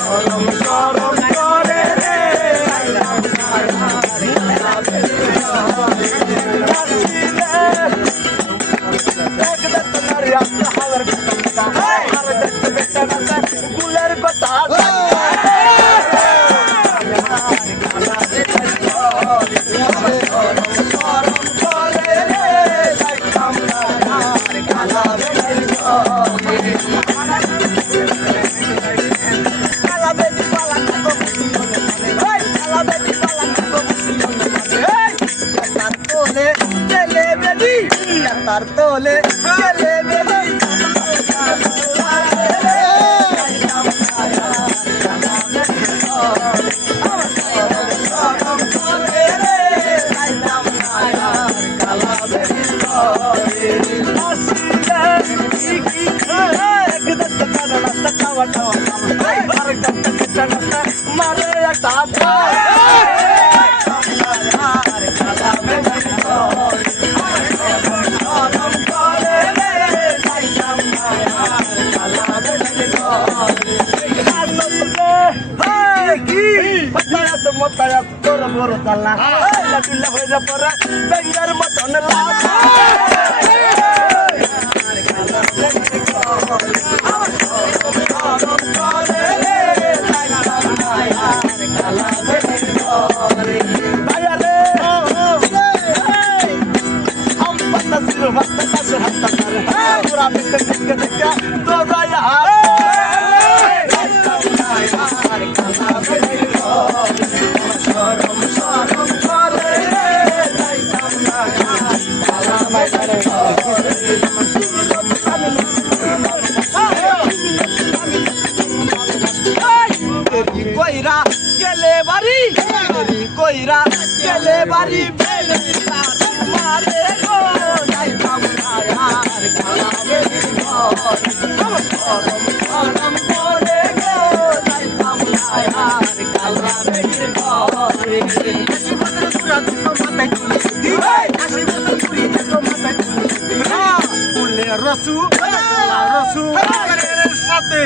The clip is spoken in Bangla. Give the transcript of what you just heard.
শরম শরম করে রে গুলের কথা তার তোলে চলে বেলি মারে একটা মোতায়াত তোর বড় তালা লাগুলা হইরা পরা বেঙ্গার মতন লাগা কইরা গেলে বাড়ি কইরা গেলে বাড়ি মারে গো যাইতাম না আর কালাবে গরম করে গো যাইতাম না আর কালাবে আশি বছর পুরা দুঃখ মাথায় তুলি আশি বছর পুরি দুঃখ মাথায় তুলি ফুলে রসু রসু সাথে